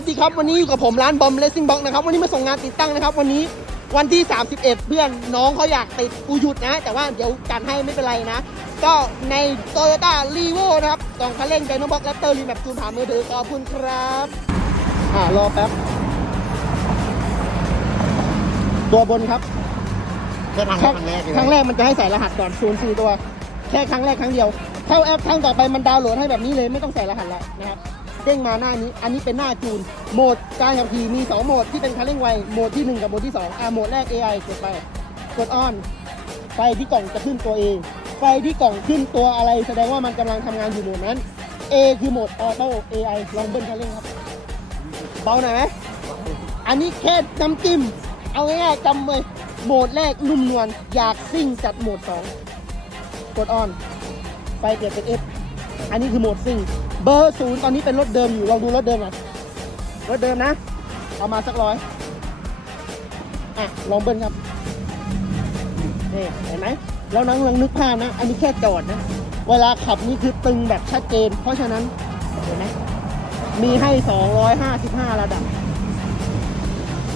วัสดีครับวันนี้อยู่กับผมร้านบอมเลสซิ่งบ็อกนะครับวันนี้มาส่งงานติดตั้งนะครับ วันนี้วันที่ 31 เพื่อนน้องเขาอยากติดกูหยุดนะ แต่ว่าเดี๋ยวจัดให้ไม่เป็นไรนะ ก็ใน Toyota r e v o นะครับกล่องคันเร่งไดโนบ็อกแรปเตอร์รีแมปจูนผ่านมือถือขอบคุณครับอ่ารอแป๊บตัวบนครับแค่ทางครั้งครั้งแรกเลยครั้งแรกมันจะให้ใส่รหัสก่อนศูนย์สี่ตัว แค่ครั้งแรกครั้งเดียวเข้าแอปครั้งต่อไปมันดาวน์โหลดให้แบบนี้เลยไม่ต้องใส่รหัสแล้วนะครับ เด้งมาหน้านี้ อันนี้เป็นหน้าจูน โหมดการขับขี่มี 2 โหมดที่เป็นคันเร่งไว โหมดที่ 1 กับโหมดที่ 2 อ่าโหมดแรก AI กดไป กดออน ไฟที่กล่องจะขึ้นตัว A ไฟที่กล่องขึ้นตัวอะไร แสดงว่ามันกำลังทำงานอยู่โหมดนั้น A คือโหมดออโต้ AI ลองเบิ้ลคันเร่งครับ เบาหน่อยไหมอันนี้แค่น้ำจิ้ม เอาง่ายๆจำเลยโหมดแรกนุ่มนวล อยากซิ่งจัดโหมด 2 กดออน ไฟเปลี่ยนเป็น F อันนี้คือโหมดซิ่ง เบอร์ศูนย์ตอนนี้เป็นรถเดิมอยู่ลองดูรถเดิมก่อนรถเดิมนะ เอามาสักร้อยอะลองเบิ้ลครับนี่เห็นไหมแล้วนั่งลองนึกภาพนะ อันนี้แค่จอดนะ เวลาขับนี่คือตึงแบบชัดเจน เพราะฉะนั้นเห็นไหมมีให้ 255 ระดับ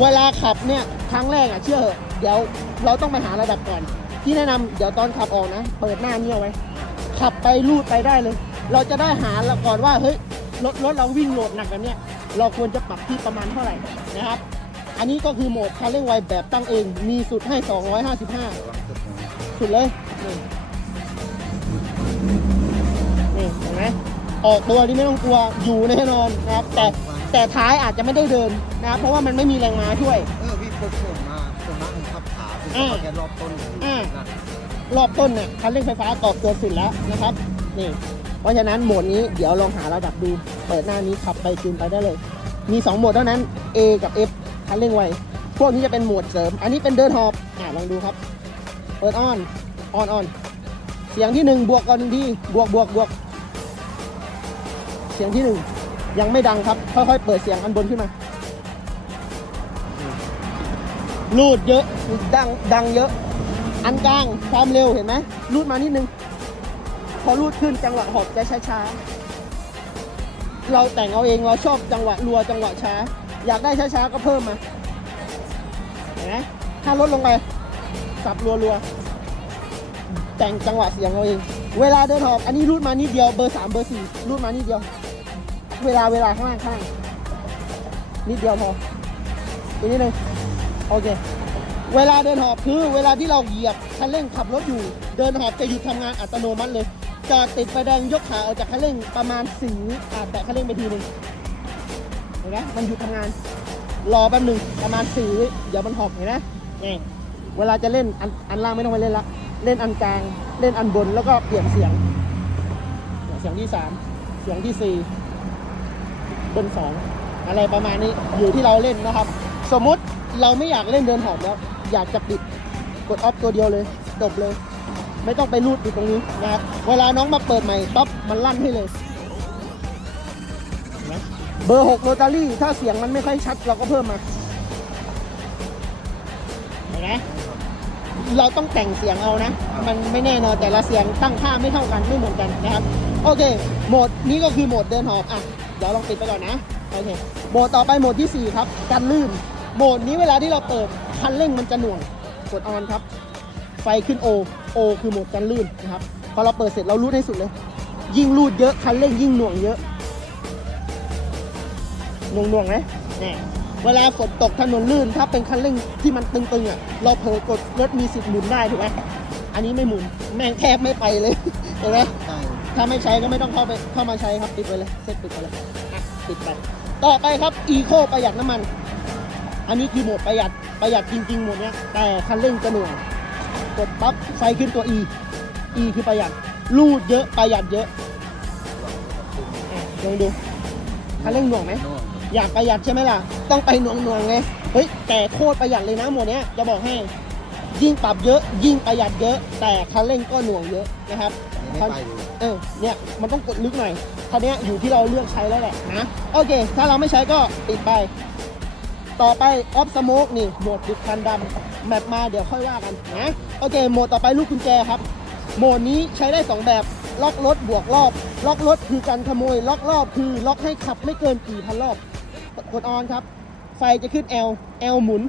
เวลาขับเนี่ยครั้งแรกอะเชื่อเหอะเดี๋ยวเราต้องไปหาระดับก่อน ที่แนะนำเดี๋ยวตอนขับออกนะ เปิดหน้านี้เอาไว้ ขับไปลูดไปได้เลย เราจะได้หาละก่อนว่าเฮ้ยรถรถเราวิ่งโหลดหนักแบบเนี้ยเราควรจะปรับที่ประมาณเท่าไหร่นะครับ อันนี้ก็คือโหมดคันเร่งไวแบบตั้งเองมีสุดให้ 255 สุดเลยนี่นี่เห็นไหมออกตัวนี่ไม่ต้องกลัวอยู่แน่นอนนะครับ แต่แต่ท้ายอาจจะไม่ได้เดินนะครับเพราะว่ามันไม่มีแรงม้าช่วย เออพี่พกส่งมาส่งมาผมขับขาผมอ่าก็แค่รอบต้นอ่านั่นรอบต้นเนี่ยคันเร่งไฟฟ้าตอบโจทย์สุดแล้วนะครับนี่ เพราะฉะนั้นโหมดนี้เดี๋ยวลองหาระดับดู เปิดหน้านี้ขับไปจูนไปได้เลย มี 2 โหมดเท่านั้น A กับ F คันเร่งไว พวกนี้จะเป็นโหมดเสริม อันนี้เป็นเดินหอบอ่าลองดูครับ เปิดออนออนออนเสียงที่ 1 บวกก่อนหนึ่งทีบวกบวกบวก เสียงที่ 1 ยังไม่ดังครับ ค่อยๆ เปิดเสียงอันบนขึ้นมารูดเยอะดังดังเยอะ อันกลางความเร็วเห็นไหมรูดมานิดนึง อรูดขึ้นจังหวะหอบจะช้าๆ เราแต่งเอาเองเราชอบจังหวะรัวจังหวะช้า อยากได้ช้าๆก็เพิ่มมาเห็นไหมถ้าลดลงไปสับรัวๆ แต่งจังหวะเสียงเอาเอง เวลาเดินหอบอันนี้รูดมานิดเดียวเบอร์สามเบอร์สี่รูดมานิดเดียว เวลาเวลาข้างล่างข้างนิดเดียวพออีกนิดนึงโอเคเวลาเดินหอบคือเวลาที่เราเหยียบคันเร่งขับรถอยู่ เดินหอบจะหยุดทำงานอัตโนมัติเลย จอดติดไฟแดงยกขาออกจากคันเร่งประมาณสี่วิอะแตะคันเร่งไปทีหนึ่งเห็นไหมมันหยุดทำงาน รอแป๊บหนึ่งประมาณสี่วิเดี๋ยวมันหอบเห็นไหมนี่เวลาจะเล่นอันอันล่างไม่ต้องไปเล่นละเล่นอันกลางเล่นอันบนแล้วก็เปลี่ยนเสียง เสียงที่สามเสียงที่สี่เบิ้ลสองอะไรประมาณนี้อยู่ที่เราเล่นนะครับ สมมุติเราไม่อยากเล่นเดินหอบแล้ว อยากจะปิดกดออฟตัวเดียวเลยจบเลย ไม่ต้องไปรูดอยู่ตรงนี้นะครับเวลาน้องมาเปิดใหม่ปั๊บมันลั่นให้เลยนไหมเบอร์หกโรตารี่ถ้าเสียงมันไม่ค่อยชัดเราก็เพิ่มมาเห็นไหมเราต้องแต่งเสียงเอานะ มันไม่แน่นอนแต่ละเสียงตั้งค่าไม่เท่ากันไม่เหมือนกันนะครับ โอเค โหมดนี้ก็คือโหมดเดินหอบอะเดี๋ยวลองปิดไปก่อนนะโอเคโหมดต่อไปโหมดที่ 4 ครับกันลื่นโหมดนี้เวลาที่เราเปิดคันเร่งมันจะหน่วงกดออนครับ ไฟขึ้น O O คือโหมดกันลื่นนะครับ พอเราเปิดเสร็จเรารูดให้สุดเลย ยิ่งรูดเยอะคันเร่งยิ่งหน่วงเยอะ หน่วงหน่วงๆไหมนี่เวลาฝนตกถนนลื่น ถ้าเป็นคันเร่งที่มันตึงๆอะ เราเผลอกดรถมีสิทธิ์หมุนได้ถูกไหมอันนี้ไม่หมุน แม่งแทบไม่ไปเลยเห็นไหมใช่ถ้าไม่ใช้ก็ไม่ต้องเข้าไปเข้ามาใช้ครับปิดไปเลยเซ็ตปิดไปเลยอะปิดไป ต่อไปครับอีโคประหยัดน้ำมัน อันนี้คือโหมดประหยัดประหยัดจริงๆโหมดเนี้ยแต่คันเร่งจะหน่วง กดปั๊บไฟขึ้นตัว E E คือประหยัดรูดเยอะประหยัดเยอะอะลองดูคันเร่งหน่วงไหมโน่นอยากประหยัดใช่ไหมล่ะ ต้องไปหน่วงหน่วงๆไง เฮ้ย แต่โคตรประหยัดเลยนะหมวดเนี้ยจะบอกให้ ยิ่งปรับเยอะ ยิ่งประหยัดเยอะ แต่คันเร่งก็หน่วงเยอะนะครับไม่ไปดูเออ เนี่ย มันต้องกดลึกหน่อยคันเนี้ยอยู่ที่เราเลือกใช้แล้วแหละนะ โอเค ถ้าเราไม่ใช้ก็ปิดไป ต่อไปออฟสโมกนี่โหมดติดคันดำ แมปมาเดี๋ยวค่อยว่ากันนะโอเคโหมดต่อไปลูกกุญแจครับ โหมดนี้ใช้ได้ 2 แบบล็อกรถบวกรอบ ล็อกรถคือการขโมย ล็อกรอบคือล็อกให้ขับไม่เกินกี่พันรอบกดออนครับ ไฟจะขึ้น L L หมุน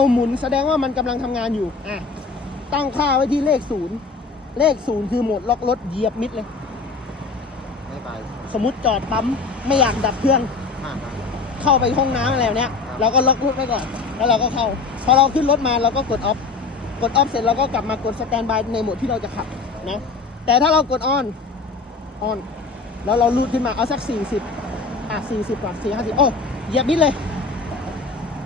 L หมุนแสดงว่ามันกำลังทำงานอยู่อะตั้งค่าไว้ที่เลขศูนย์เลขศูนย์คือโหมดล็อกรถเหยียบมิดเลยไม่ไปสมมติจอดปั๊มไม่อยากดับเครื่องห้าครับเข้าไปห้องน้ำอะไรแบบเนี้ยครับเราก็ล็อกรถไว้ก่อน แล้วเราก็เข้า พอเราขึ้นรถมาเราก็กดออฟกดออฟเสร็จเราก็กลับมากดสแตนบายในโหมดที่เราจะขับนะแต่ถ้าเรากดออนออนแล้วเราลูดขึ้นมาเอาสัก 40 อะ 40ก่อน4 50 โอ้เหยียบมิดเลย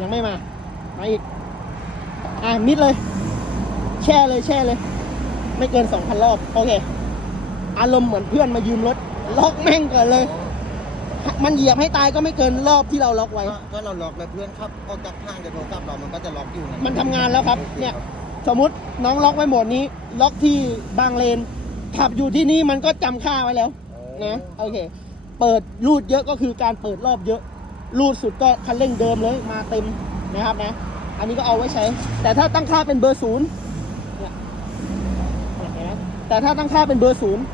ยังไม่มา มาอีก อะ มิดเลย แช่เลยแช่เลย ไม่เกิน 2,000 รอบ โอเค อารมณ์เหมือนเพื่อนมายืมรถ ล็อกแม่งก่อนเลย มันเหยียบให้ตายก็ไม่เกินรอบที่เราล็อกไว้ก็ก็เราล็อกแล้วเพื่อนครับออกจากห้างจะโทรศัพท์เรามันก็จะล็อกอยู่ะมันทำงานแล้วครับโอคเนี่ย สมมติน้องล็อกไว้โหมดนี้ ล็อกที่บางเลน ขับอยู่ที่นี่มันก็จำค่าไว้แล้วนะโอเค เปิดรูดเยอะก็คือการเปิดรอบเยอะ รูดสุดก็คันเร่งเดิมเลยมาเต็มนะครับนะ อันนี้ก็เอาไว้ใช้ แต่ถ้าตั้งค่าเป็นเบอร์ศูนย์เนี่ยเห็นไหมแต่ถ้าตั้งค่าเป็นเบอร์ศูนย์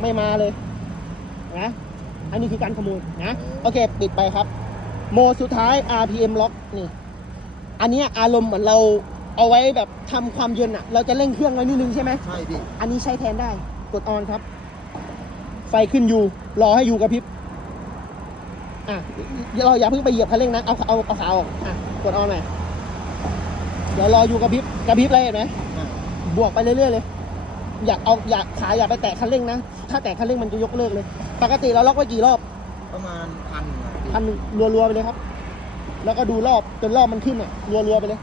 ไม่มาเลยนะ อันนี้คือการขโมยนะ โอเค ปิดไปครับโหมดสุดท้าย RPM ล็อกนี่ อันเนี้ยอารมณ์เหมือนเราเอาไว้แบบทำความเย็นอะเราจะเร่งเครื่องไว้นิดนึงใช่ไหมใช่พี่อันนี้ใช้แทนได้ กดออนครับ ไฟขึ้นอยู่รอให้อยู่กระพริบ อะเราอย่าเพิ่งไปเหยียบคันเร่งนะ เอาเอาเอาขาออกอะ กดออนหน่อย เดี๋ยวรออยู่กระพริบ กระพริบอะไรเห็นไหมอ่าบวกไปเรื่อยๆเลย อยากเอาอยากขาอย่าไปแตะคันเร่งนะ ถ้าแตะคันเร่งมันจะยกเลิกเลย ปกติเราล็อกไว้กี่รอบประมาณพันอะพี่พันหนึ่งรัวๆไปเลยครับ แล้วก็ดูรอบจนรอบมันขึ้นอะรัวๆไปเลย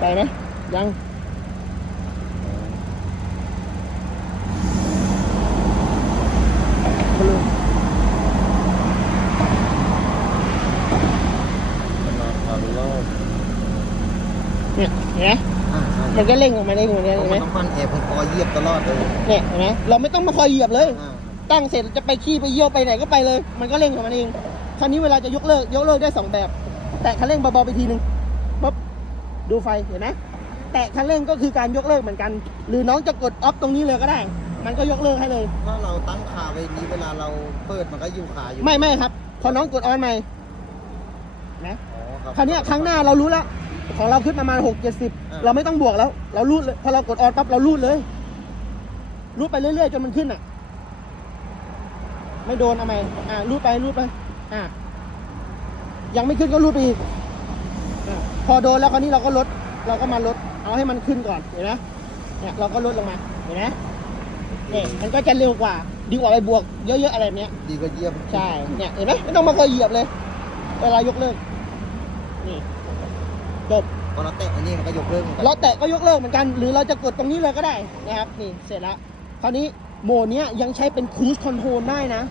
ไปไหมยัง มาเลย ประมาณพันรอบ เนี่ยเห็นไหมอ่าใช่มันก็เร่งออกมาได้เหมือนกันเพเห็ราะนไหมัมนต้องพันแอบผมคอยเหยียบตลอดเลยเนี่ยเห็นไหมเราไม่ต้องมาคอยเหยียบเลย อ่าตั้งเสร็จจะไปขี้ไปเยี่ยวไปไหนก็ไปเลย มันก็เร่งของมันเองคราวนี้เวลาจะยกเลิกยกเลิกได้สองแบบ แตะคันเร่งเบาๆไปทีนึงปุ๊บดูไฟเห็นไหมแตะคันเร่งก็คือการยกเลิกเหมือนกัน หรือน้องจะกดออฟตรงนี้เลยก็ได้ มันก็ยกเลิกให้เลย ถ้าเราตั้งขาไว้นี้เวลาเราเปิดมันก็อยู่ขาอยู่ไม่ไม่ครับ พอน้องกดออนใหม่นะอ๋อครับคราวเนี้ยครั้งหน้าเรารู้แล้ว ของเราขึ้นประมาณหกเจ็ดสิบอ่าเราไม่ต้องบวกแล้ว เรารูดเลยพอเรากดออนปั๊บเรารูดเลย รูดไปเรื่อยๆจนมันขึ้นอะ ไม่โดนเอาไหมอ่ารูดไปรูดไป อ่ายังไม่ขึ้นก็รูดไปอีกอาพอโดนแล้วคราวนี้เราก็ลด เราก็มาลด เอาให้มันขึ้นก่อนเห็นไหมเนี่ยเราก็ลดลงมาเห็นไหมเนี่ยมันก็จะเร็วกว่า ดีกว่าไปบวกเยอะๆอะไรแบบเนี้ยดีกว่าเหยียบใช่เนี่ยเห็นไหมไม่ต้องมาคอยเหยียบเลย เวลายกเลิกนี่ จบพอเราแตะอันนี้มันก็ยกเลิกหมือนกันเราแตะก็ยกเลิกเหมือนกัน หรือเราจะกดตรงนี้เลยก็ได้นะครับนี่เสร็จแล้วคราวนี้โหมดเนี้ยยังใช้เป็นครู e คอนโทรลได้นะ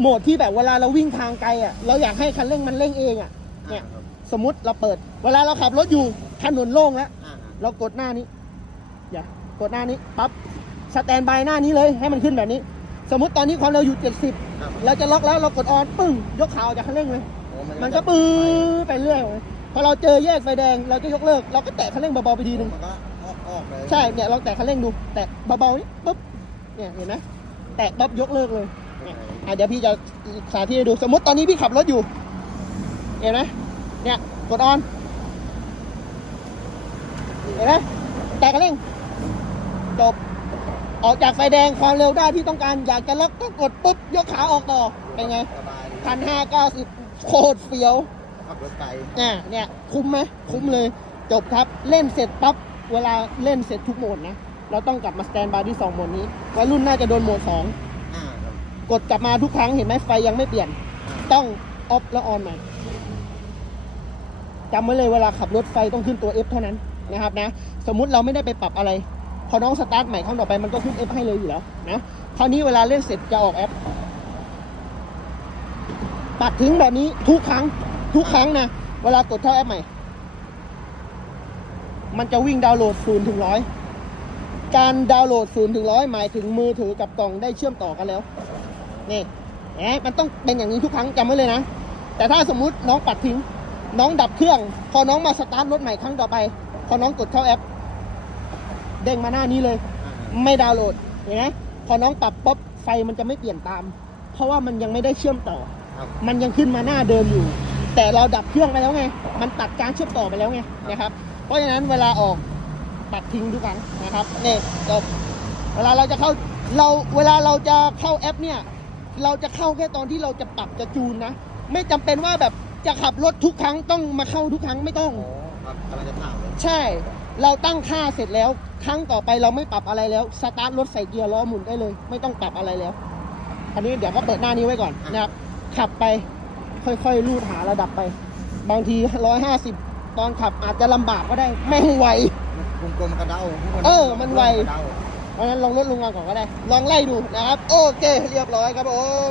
โหมดที่แบบเวลาเราวิ่งทางไกลอะเราอยากให้คันเร่งมันเร่งเองอะเนี่ยอ่าครับสมมติเราเปิด เวลาเราขับรถอยู่ถนนโล่งแล้วอ่าเรากดหน้านี้อย่ากดหน้านี้ปั๊บสแตนบายหน้านี้เลยให้มันขึ้นแบบนี้ สมมติตอนนี้ความเร็วอยู่ครับ70 เราจะล็อกแล้วเรากดออนปึ้งยกขาออกจากคันเร่งเลยโอ้มันก็ปื้อไปเรื่อย พอเราเจอแยกไฟแดงเราจะยกเลิก เราก็แตะคันเร่งเบาๆไปทีนึงมันก็ออกออกเลยใช่เนี่ยลองแตะคันเร่งดู แตะเบาๆนี่ปุ๊บเนี่ยเห็นไหมแตะปั๊บยกเลิกเลยเนี่ยอะเดี๋ยวพี่จะสาธิตให้ดูสมมติตอนนี้พี่ขับรถอยู่ เห็นไหมเนี่ยกดออนเห็นไหมแตะคันเร่งจบออกจากไฟแดงความเร็วได้ที่ต้องการอยากจะล็อกก็กดปุ๊บยกขาออกต่อเป็นไงสบายดีพันห้าเก้าสิบโคตรเฟี้ยว ขับรถไกลเนี่ยเนี่ยคุ้มไหมคุ้มเลย จบครับเล่นเสร็จปั๊บเวลาเล่นเสร็จทุกโหมดนะเราต้องกลับมาสแตนบายที่2โหมดนี้วัยรุ่นน่าจะโดนโหมด อ่าครับ2 กดกลับมาทุกครั้งเห็นไหมไฟยังไม่เปลี่ยน ต้องออฟแล้วออนใหม่จำไว้เลยเวลาขับรถไฟต้องขึ้นตัว F เท่านั้นนะครับนะ สมมุติเราไม่ได้ไปปรับอะไร พอน้องสตาร์ทใหม่ครั้งต่อไปมันก็ขึ้น F ให้เลยอยู่แล้วนะคราวนี้เวลาเล่นเสร็จจะออกแอปปัดทิ้งแบบนี้ทุกครั้ง ทุกครั้งนะ เวลากดเข้าแอปใหม่ มันจะวิ่งดาวน์โหลด0ถึงร้อยการดาวน์โหลด0ถึงร้อยหมายถึงมือถือกับกล่องได้เชื่อมต่อกันแล้วนี่แหมมันต้องเป็นอย่างนี้ทุกครั้งจำไว้เลยนะ แต่ถ้าสมมุติน้องปัดทิ้ง น้องดับเครื่อง พอน้องมาสตาร์ทรถใหม่ครั้งต่อไป พอน้องกดเข้าแอป เด้งมาหน้านี้เลยอ่าไม่ดาวน์โหลดเห็นไหมพอน้องปรับป๊บไฟมันจะไม่เปลี่ยนตาม เพราะว่ามันยังไม่ได้เชื่อมต่อครับมันยังขึ้นมาหน้าเดิมอยู่ แต่เราดับเครื่องไปแล้วไง มันตัดการเชื่อมต่อไปแล้วไงนะครับ เพราะฉะนั้นเวลาออกตัดทิ้งทุกครั้งนะครับนี่จบเวลาเราจะเข้าเราเวลาเราจะเข้าแอปเนี่ย เราจะเข้าแค่ตอนที่เราจะปรับจะจูนนะ ไม่จำเป็นว่าแบบจะขับรถทุกครั้งต้องมาเข้าทุกครั้งไม่ต้องโอ้ครับกำลังจะถามเลยใช่ เราตั้งค่าเสร็จแล้ว ครั้งต่อไปเราไม่ปรับอะไรแล้ว สตาร์ทรถใส่เกียร์ล้อหมุนได้เลย ไม่ต้องปรับอะไรแล้ว อันนี้เดี๋ยวก็เปิดหน้านี้ไว้ก่อนนะครับ ขับไป ค่อยๆลูดหาระดับไป บางทีร้อยห้าสิบตอนขับอาจจะลำบากก็ได้แม่งไว วงกลมมันกระเด้าเออมันไว กระเด้าเพราะฉะนั้นลองลดลงมาก่อนก็ได้ ลองไล่ดูนะครับ โอเค เรียบร้อยครับผม